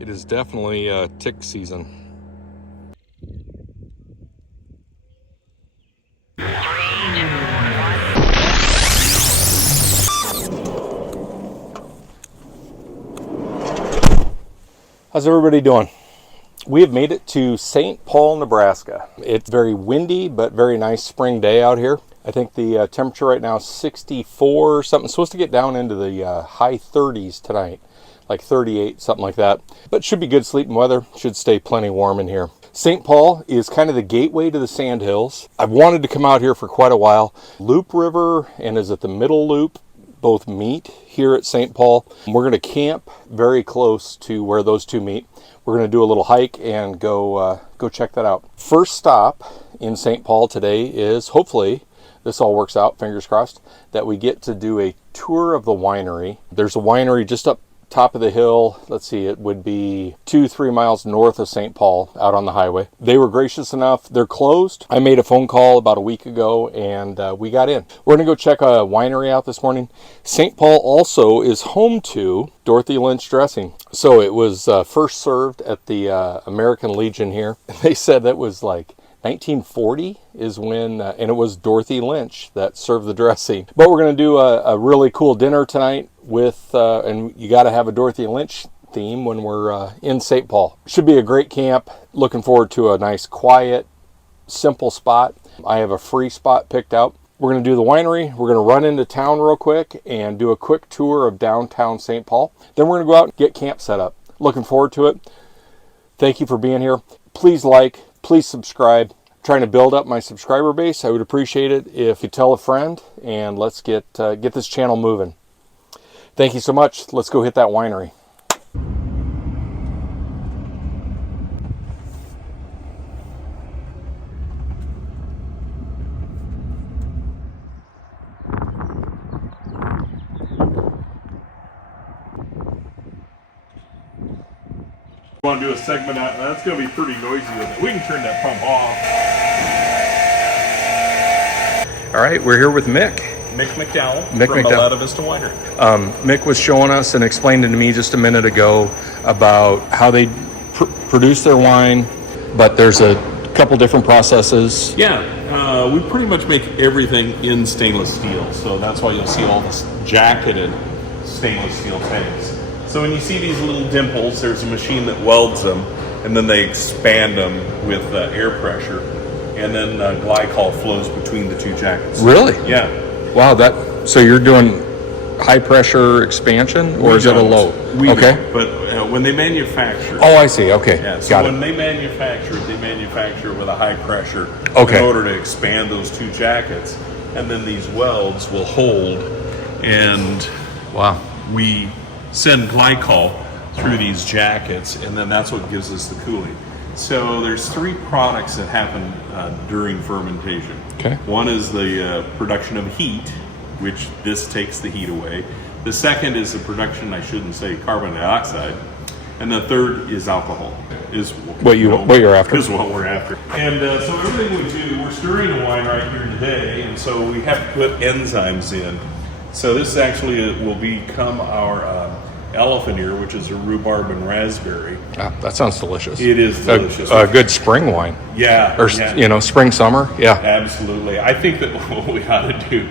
It is definitely tick season. How's everybody doing? We have made it to St. Paul, Nebraska. It's very windy, but very nice spring day out here. I think the temperature right now is 64 or something. It's supposed to get down into the high 30s tonight, like 38, something like that. But should be good sleeping weather. Should stay plenty warm in here. St. Paul is kind of the gateway to the Sandhills. I've wanted to come out here for quite a while. Loup River and is it the Middle Loop both meet here at St. Paul. We're going to camp very close to where those two meet. We're going to do a little hike and go check that out. First stop in St. Paul today is, hopefully this all works out, fingers crossed, that we get to do a tour of the winery. There's a winery just up top of the hill. Let's see, it would be 2-3 miles north of St. Paul out on the highway. They were gracious enough. They're closed. I made a phone call about a week ago and we got in. We're going to go check a winery out this morning. St. Paul also is home to Dorothy Lynch dressing. So it was first served at the American Legion here. They said that was like 1940 is when, and it was Dorothy Lynch that served the dressing. But we're going to do a really cool dinner tonight with, and you got to have a Dorothy Lynch theme when we're in St. Paul. Should be a great camp. Looking forward to a nice, quiet, simple spot. I have a free spot picked out. We're going to do the winery. We're going to run into town real quick and do a quick tour of downtown St. Paul. Then we're going to go out and get camp set up. Looking forward to it. Thank you for being here. Please like, please subscribe. I'm trying to build up my subscriber base. I would appreciate it if you tell a friend, and let's get this channel moving. Thank you so much. Let's go hit that winery. Want to do a segment out, that's going to be pretty noisy with it. We can turn that pump off. All right, we're here with Mick. Mick McDowell Mick from McDowell. Miletta Vista Winery. Mick was showing us and explained to me just a minute ago about how they produce their wine, but there's a couple different processes. Yeah, we pretty much make everything in stainless steel, so that's why you'll see all this jacketed stainless steel tanks. So when you see these little dimples, there's a machine that welds them, and then they expand them with air pressure, and then glycol flows between the two jackets. Really? Yeah. Wow, so you're doing high pressure expansion, or is it a low? Okay. But when they manufacture... Oh, I see. Okay. Yeah, so Got when it. they manufacture with a high pressure Okay. in order to expand those two jackets, and then these welds will hold, and Wow. we send glycol through these jackets, and then that's what gives us the cooling. So there's three products that happen during fermentation. Okay. One is the production of heat, which this takes the heat away. The second is the production, I shouldn't say carbon dioxide, and the third is alcohol. Is What you're after. Is what we're after. And so everything we do, we're stirring a wine right here today, and so we have to put enzymes in. So this actually will become our elephant ear, which is a rhubarb and raspberry. Ah, that sounds delicious. It is delicious. A good spring wine. Yeah. Or, yeah. Spring, summer. Yeah. Absolutely. I think that what we ought to do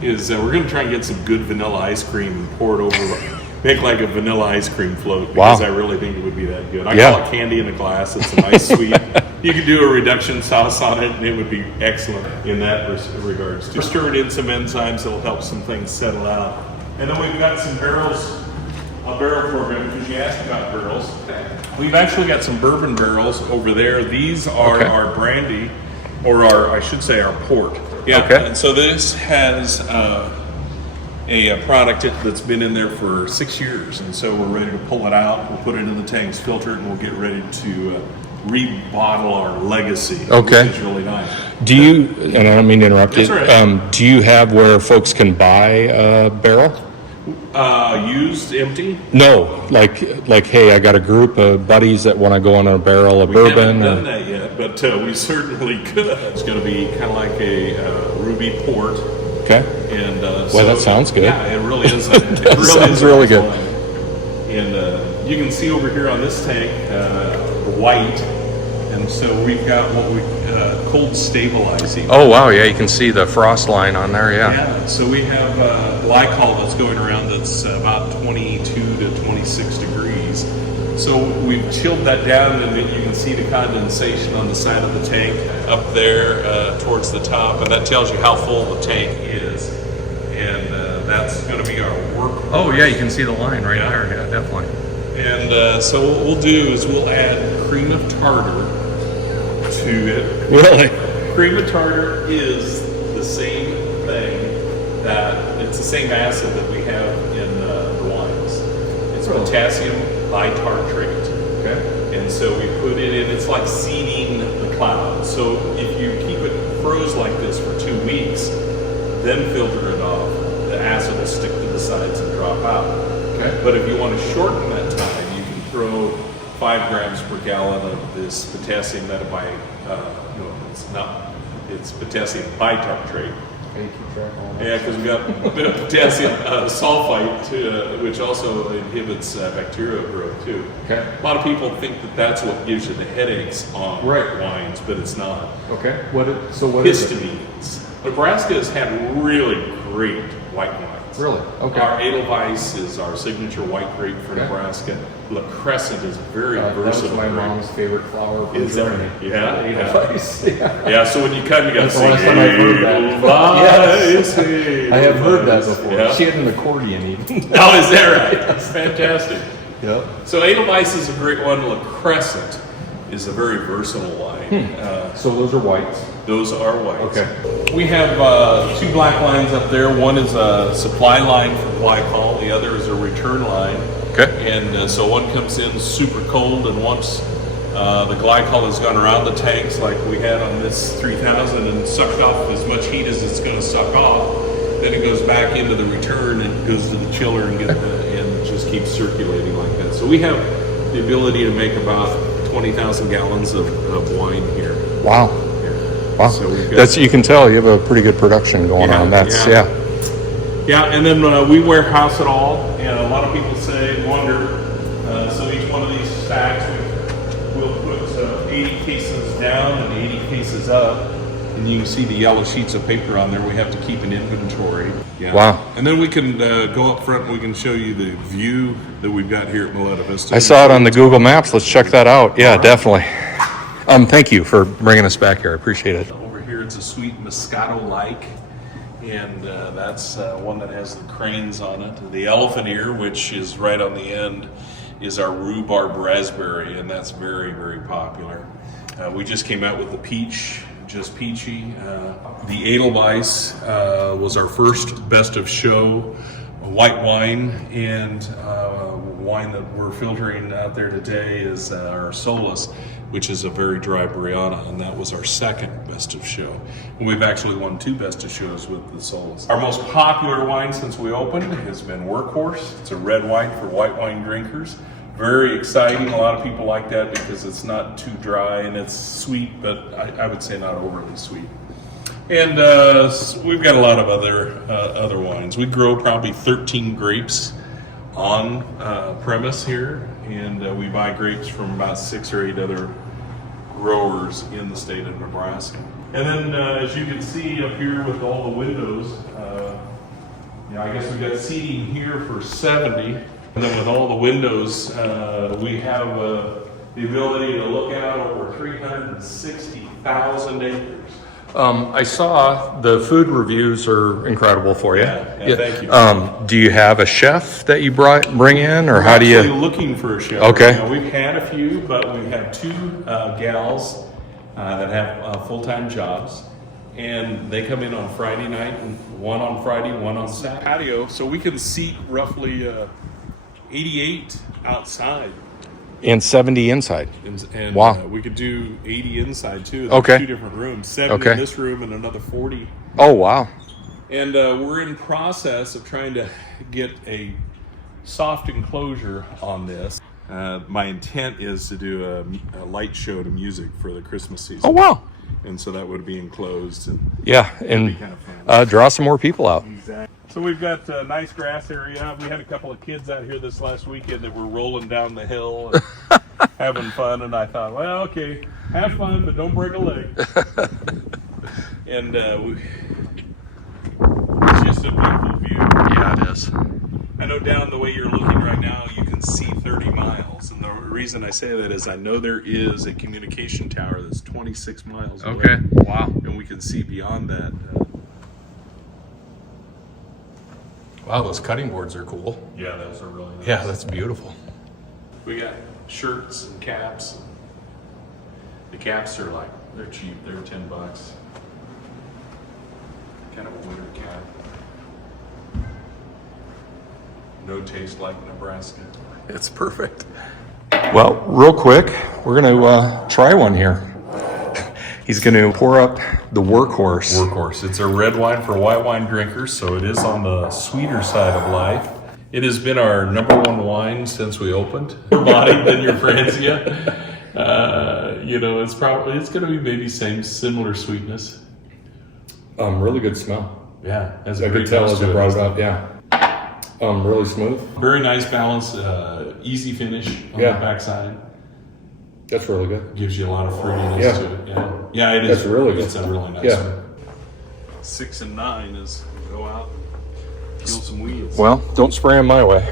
is we're going to try and get some good vanilla ice cream and pour it over, make like a vanilla ice cream float, because I really think it would be that good. I call it candy in a glass. It's a nice sweet. You could do a reduction sauce on it, and it would be excellent in that regards. Just stir it in some enzymes that will help some things settle out. And then we've got some barrels, a barrel program, because you asked about barrels. We've actually got some bourbon barrels over there. These are our brandy, or our port. Yeah. Okay. And so this has a product that's been in there for 6 years, and so we're ready to pull it out. We'll put it in the tanks, filter it, and we'll get ready to rebottle our legacy. Okay. Which is really nice. Do you, and I don't mean to interrupt you, That's right. Do you have where folks can buy a barrel? Used, empty? No, like, hey, I got a group of buddies that want to go on a barrel of bourbon. We haven't done that yet, but we certainly could. It's going to be kind of like a ruby port. Okay. And well, that sounds good. Yeah, it really is. It sounds really good. And you can see over here on this tank, the white, and so we've got what we cold stabilizing. Oh wow, yeah, you can see the frost line on there, yeah. Yeah, so we have glycol that's going around that's about 22 to 26 degrees. So we've chilled that down, and then you can see the condensation on the side of the tank up there towards the top, and that tells you how full the tank is. And that's going to be our work. Oh yeah, you can see the line right there, yeah, definitely. And so what we'll do is we'll add cream of tartar to it. Really? Cream of tartar is the same thing it's the same acid that we have in the wines. It's potassium bitartrate. Okay. And so we put it in, it's like seeding the cloud. So if you keep it froze like this for 2 weeks, then filter it off, the acid will stick to the sides and drop out. Okay. But if you want to shorten that time, you can throw 5 grams per gallon of this potassium it's potassium bitartrate. Yeah, because we got a bit of potassium sulfite, which also inhibits bacterial growth too. Okay. A lot of people think that that's what gives you the headaches on wines, but it's not. Okay. What is Histamines. Nebraska has had really great white wines. Really? Okay. Our Edelweiss is our signature white grape for Nebraska. La Crescent is very versatile. That's my mom's favorite flower. Is that? Yeah. Edelweiss. Yeah. Yeah, so when you come, you got to That's the sing. last time I've heard that. Yes. I have heard that before. Yeah. She had an accordion even. Oh, is that right? That's fantastic. Yep. So Edelweiss is a great one. La Crescent is a very versatile wine. So those are whites. Those are whites. Okay. We have 2 black lines up there. One is a supply line for glycol. The other is a return line. Okay. And so one comes in super cold, and once the glycol has gone around the tanks like we had on this 3000 and sucked off as much heat as it's going to suck off, then it goes back into the return and goes to the chiller and and just keeps circulating like that. So we have the ability to make about 20,000 gallons of wine here. Wow. Wow. So we've got That's, you can tell you have a pretty good production going on. That's Yeah, and then we warehouse it all, and a lot of people wonder, so each one of these stacks, we'll put 80 cases down and 80 cases up, and you can see the yellow sheets of paper on there. We have to keep an inventory. Yeah. Wow. And then we can go up front and we can show you the view that we've got here at Miletta Vista. I saw it on the Google Maps. Let's check that out. Yeah, definitely. Thank you for bringing us back here. I appreciate it. Over here, it's a sweet Moscato-like. And that's one that has the cranes on it. The elephant ear, which is right on the end, is our rhubarb raspberry, and that's very, very popular. We just came out with the peach, just peachy. The Edelweiss was our first best of show white wine, and wine that we're filtering out there today is our Solus, which is a very dry Brianna, and that was our second best of show. And we've actually won 2 best of shows with the Solus. Our most popular wine since we opened has been Workhorse. It's a red wine for white wine drinkers. Very exciting. A lot of people like that because it's not too dry and it's sweet, but I would say not overly sweet. And we've got a lot of other wines. We grow probably 13 grapes on premise here, and we buy grapes from about 6 or 8 other growers in the state of Nebraska. And then as you can see up here with all the windows, I guess we've got seating here for 70. And then with all the windows, we have the ability to look out over 360,000 acres. I saw the food reviews are incredible for you. Yeah, thank you. Do you have a chef that you bring in, or how do you? We're actually looking for a chef. Okay. We've had a few, but we have 2 gals that have full-time jobs, and they come in on Friday night, and one on Friday, one on Saturday. Patio, so we can seat roughly 88 outside. And 70 inside. And wow. We could do 80 inside too. There's Okay. 2 different rooms, 70 in this room and another 40. Oh, wow. And we're in process of trying to get a soft enclosure on this. My intent is to do a light show to music for the Christmas season. Oh, wow. And so that would be enclosed. And Yeah, and kind of fun. draw some more people out. Exactly. So we've got a nice grass area. We had a couple of kids out here this last weekend that were rolling down the hill and having fun. And I thought, well, okay, have fun, but don't break a leg. And it's just a beautiful view. Yeah, it is. I know down the way you're looking right now, you can see 30 miles. And the reason I say that is I know there is a communication tower that's 26 miles away. Okay. Wow. And we can see beyond that. Wow, those cutting boards are cool. Yeah, those are really nice. Yeah, that's beautiful. We got shirts and caps. The caps are like, they're cheap. They're $10. Kind of a winter cap. No taste like Nebraska. It's perfect. Well, real quick, we're going to try one here. He's going to pour up the Workhorse. Workhorse. It's a red wine for white wine drinkers, so it is on the sweeter side of life. It has been our #1 wine since we opened. Body than your Francia. You know, it's going to be maybe similar sweetness. Really good smell. Yeah, as I could tell as I brought it up. Yeah. Really smooth. Very nice balance, easy finish on the backside. That's really good. Gives you a lot of fruitiness to it. Yeah, it is. That's really good. It's a really nice one. 6 and 9 is go out, kill some weeds. Well, don't spray them my way.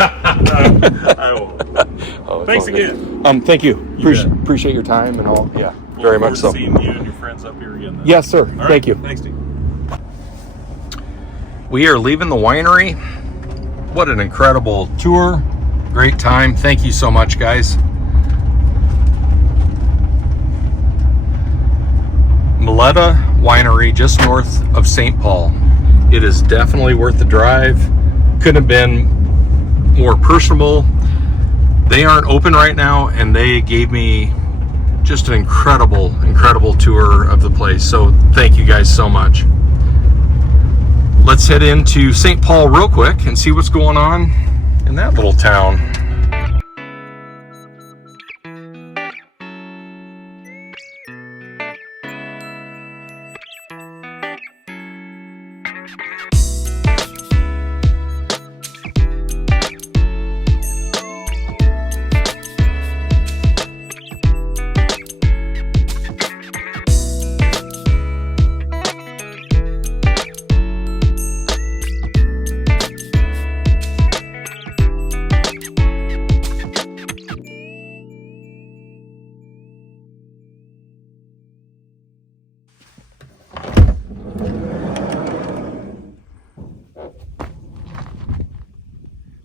I will. Thanks again. Thank you. Appreciate your time and all. Yeah, very much so. Seeing you and your friends up here again. Then. Yes, sir. All right. Thank you. Thanks, Steve. We are leaving the winery. What an incredible tour. Great time. Thank you so much, guys. Miletta Winery, just north of St. Paul. It is definitely worth the drive. Couldn't have been more personable. They aren't open right now, and they gave me just an incredible tour of the place. So thank you guys so much. Let's head into St. Paul real quick and see what's going on in that little town.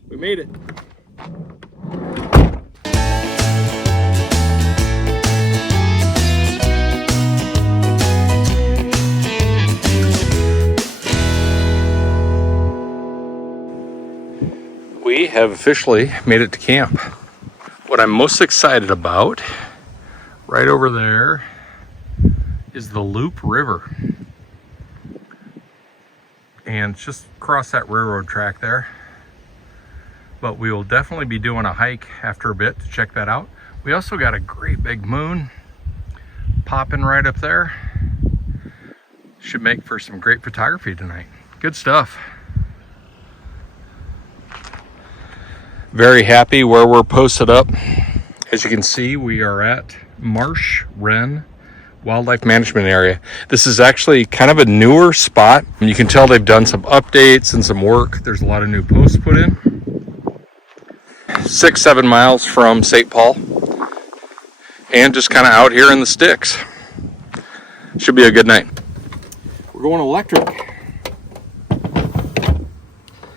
We made it. We have officially made it to camp. What I'm most excited about, right over there, is the Loup River. And it's just across that railroad track there. But we will definitely be doing a hike after a bit to check that out. We also got a great big moon popping right up there. Should make for some great photography tonight. Good stuff. Very happy where we're posted up. As you can see, we are at Marsh Wren Wildlife Management Area. This is actually kind of a newer spot. You can tell they've done some updates and some work. There's a lot of new posts put in. 6-7 miles from St. Paul, and just kind of out here in the sticks. Should be a good night. We're going electric.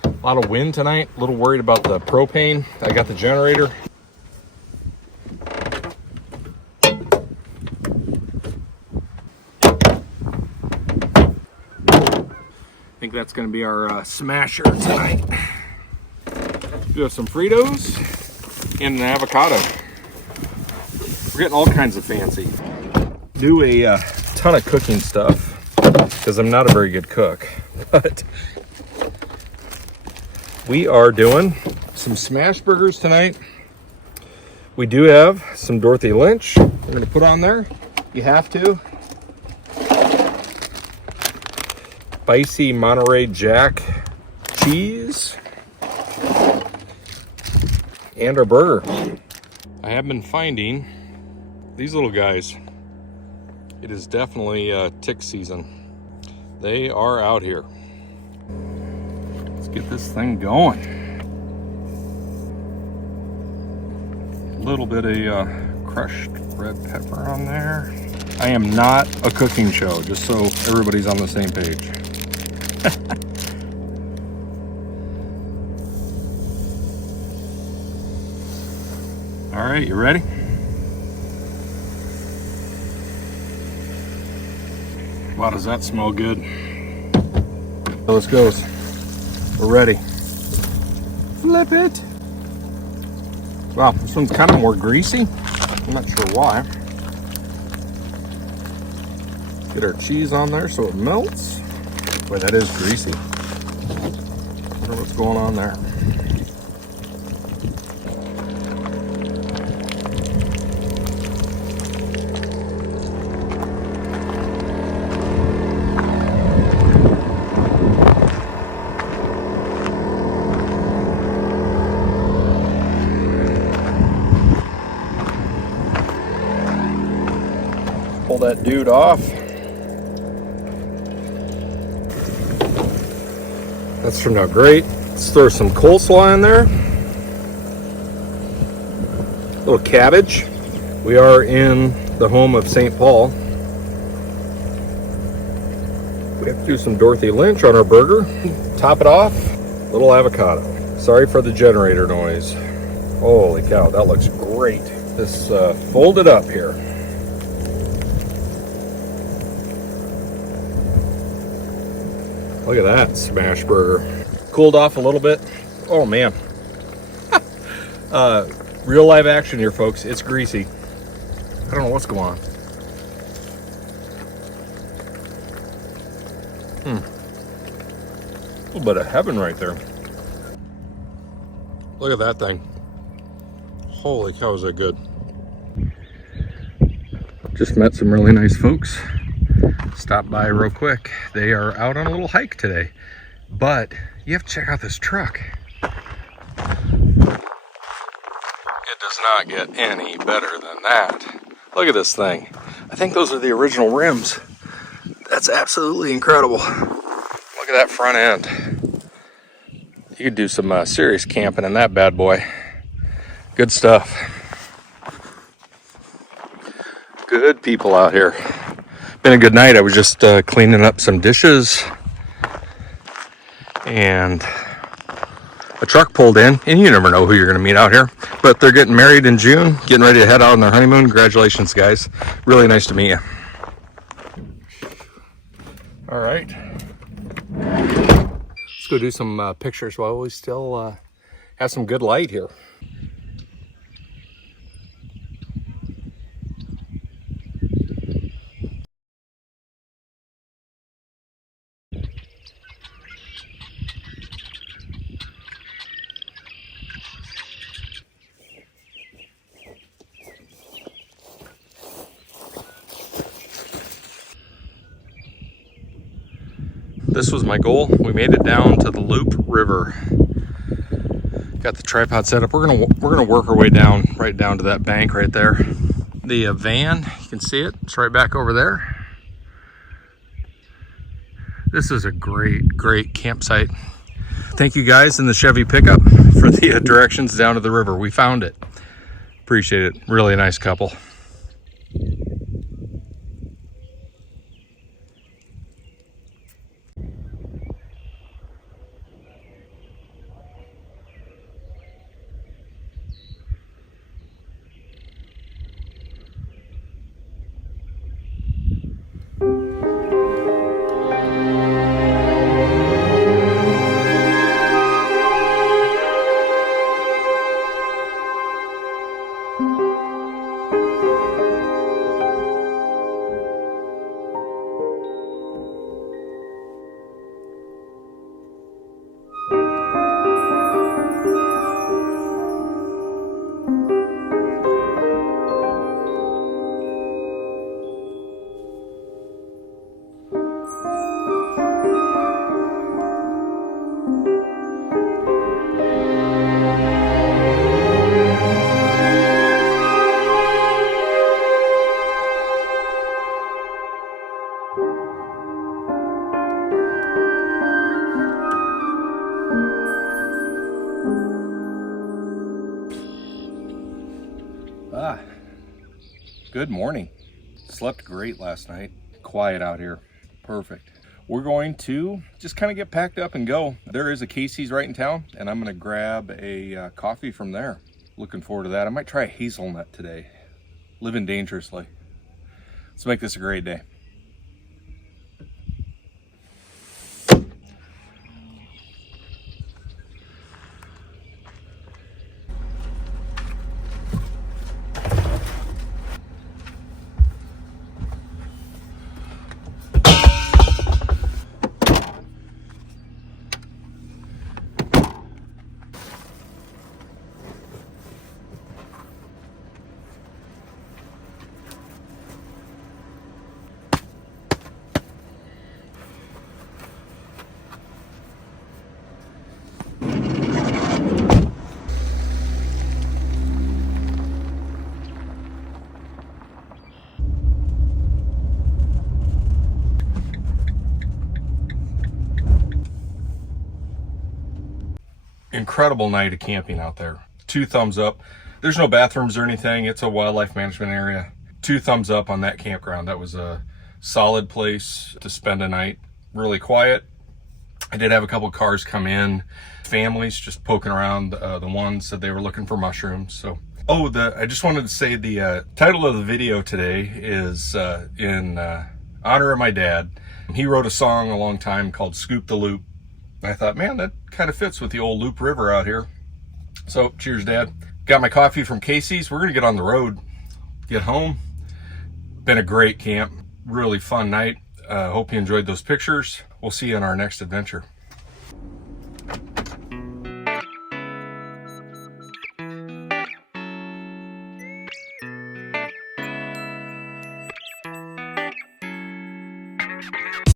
A lot of wind tonight. A little worried about the propane. I got the generator. I think that's going to be our smasher tonight. We have some Fritos and an avocado. We're getting all kinds of fancy. Do a ton of cooking stuff because I'm not a very good cook, but we are doing some smash burgers tonight. We do have some Dorothy Lynch we're going to put on there. You have to. Spicy Monterey Jack cheese, and our burger. I have been finding these little guys. It is definitely tick season. They are out here. Let's get this thing going. A little bit of crushed red pepper on there. I am not a cooking show, just so everybody's on the same page. All right, you ready? Wow, does that smell good? Let's go. We're ready. Flip it. Wow, this one's kind of more greasy. I'm not sure why. Get our cheese on there so it melts. Boy, that is greasy. I wonder what's going on there. Pull that dude off. That's turned out great. Let's throw some coleslaw in there. A little cabbage. We are in the home of St. Paul. We have to do some Dorothy Lynch on our burger. Top it off. Little avocado. Sorry for the generator noise. Holy cow, that looks great. This folded up here. Look at that smash burger. Cooled off a little bit. Oh man. Real live action here, folks. It's greasy. I don't know what's going on. A little bit of heaven right there. Look at that thing. Holy cow, is that good. Just met some really nice folks. Stop by real quick. They are out on a little hike today, but you have to check out this truck. It does not get any better than that. Look at this thing. I think those are the original rims. That's absolutely incredible. Look at that front end. You could do some serious camping in that bad boy. Good stuff. Good people out here. Been a good night. I was just cleaning up some dishes and a truck pulled in, and you never know who you're going to meet out here, but they're getting married in June, getting ready to head out on their honeymoon. Congratulations, guys. Really nice to meet you. All right, let's go do some pictures while we still have some good light here. This was my goal. We made it down to the Loup River. Got the tripod set up. We're gonna work our way down, right down to that bank right there. The van, you can see it. It's right back over there. This is a great campsite. Thank you guys in the Chevy pickup for the directions down to the river. We found it. Appreciate it. Really nice couple. Good morning. Slept great last night. Quiet out here. Perfect. We're going to just kind of get packed up and go. There is a Casey's right in town, and I'm going to grab a coffee from there. Looking forward to that. I might try a hazelnut today. Living dangerously. Let's make this a great day. Incredible night of camping out there. 2 thumbs up. There's no bathrooms or anything. It's a wildlife management area. 2 thumbs up on that campground. That was a solid place to spend a night. Really quiet. I did have a couple cars come in. Families just poking around. The one said they were looking for mushrooms. So, I just wanted to say the title of the video today is in honor of my dad. He wrote a song a long time called Scoop the Loop. I thought, man, that kind of fits with the old Loup River out here. So, cheers, Dad. Got my coffee from Casey's. We're going to get on the road, get home. Been a great camp. Really fun night. Hope you enjoyed those pictures. We'll see you on our next adventure.